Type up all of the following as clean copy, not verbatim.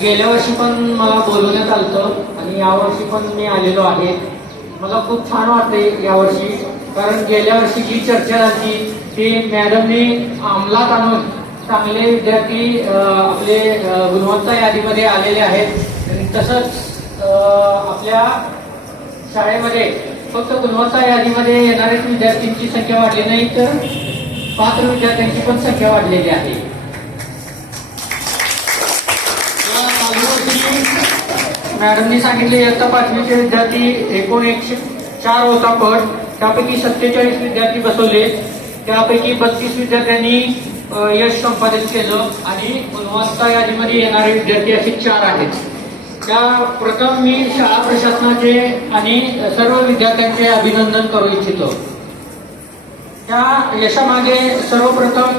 गेल्या वर्षी पण मला बोलवण्यात आलं आणि यावर्षी पण मी आलेलो आहे. मला खूप छान वाटते यावर्षी, कारण गेल्या वर्षी जी चर्चा झाली ती मॅडमनी अंमलात आणून चांगले विद्यार्थी आपले गुणवत्ता यादीमध्ये आलेले आहेत. तसंच आपल्या शाळेमध्ये फक्त गुणवत्ता यादीमध्ये येणाऱ्या विद्यार्थ्यांची संख्या वाढली नाही, तर पात्र विद्यार्थ्यांची पण संख्या वाढलेली आहे. मॅडमनी सांगितले इयत्ता 5वीचे विद्यार्थी एकूण 104 होता पट, त्यापैकी 47 विद्यार्थी बसवले. त्यापैकी 32 विद्यार्थ्यांनी यश संपादित केलं आणि गुणवत्ता यादीमध्ये येणारे विद्यार्थी असे 4 आहेत. त्या प्रथम मी शाळा प्रशासनाचे आणि सर्व विद्यार्थ्यांचे अभिनंदन करू इच्छितो. त्या यशामागे सर्वप्रथम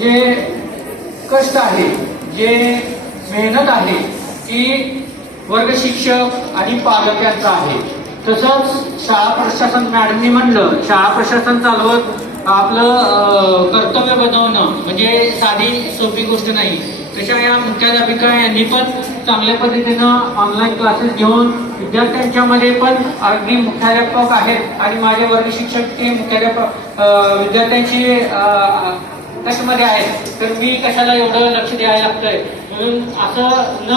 जे कष्ट आहे, जे मेहनत आहे ती वर्ग शिक्षक आणि पालक यांचा आहे. तसंच शाळा प्रशासन, मॅडमनी म्हणलं शाळा प्रशासन चालवत आपलं कर्तव्य बजावणं म्हणजे साधी सोपी गोष्ट नाही. तशा या मुख्याध्यापिका यांनी पण चांगल्या पद्धतीनं ऑनलाईन क्लासेस घेऊन विद्यार्थ्यांच्या मध्ये पण अगदी मुख्याध्यापक आहेत आणि माझे वर्ग शिक्षक ते मुख्याध्यापक विद्यार्थ्यांची कशामध्ये आहेत, तर मी कशाला एवढं लक्ष द्यायला लागतंय म्हणून असं न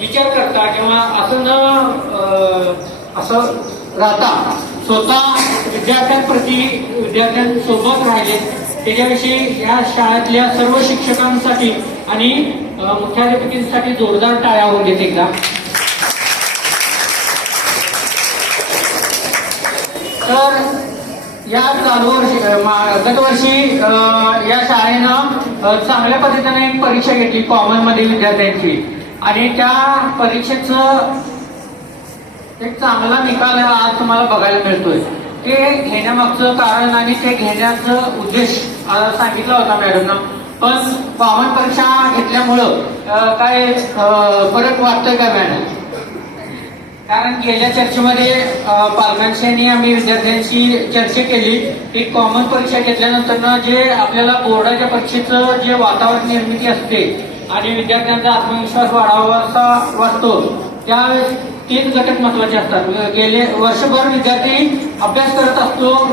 विचार करता किंवा असं न असं राहता स्वतः विद्यार्थ्यांसोबत राहिले. त्याच्याविषयी या शाळेतल्या सर्व शिक्षकांसाठी आणि मुख्याध्यापकांसाठी जोरदार टाळ्या होऊन देत एकदा. तर या चालू वर्षी गतवर्षी या शाळेनं चांगल्या पद्धतीने एक परीक्षा घेतली कॉमन मध्ये विद्यार्थ्यांची, आणि त्या परीक्षेचं एक चांगला निकाल आज तुम्हाला बघायला मिळतोय. ते घेण्यामागचं कारण आणि ते घेण्याचं उद्देश सांगितला होता मॅडमनं, पण कॉमन परीक्षा घेतल्यामुळं काय फरक वाटतोय का मॅडम? कारण गेल्या चर्चेमध्ये पालकांशी आम्ही विद्यार्थ्यांशी चर्चा केली की कॉमन परीक्षा घेतल्यानंतर जे आपल्याला बोर्डाच्या परीक्षेचं जे वातावरण निर्मिती असते आणि विद्यार्थ्यांचा आत्मविश्वास वाढावासा वाटतो, त्यावेळेस 3 घटक महत्वाचे असतात. गेले वर्षभर विद्यार्थी अभ्यास करत असतो,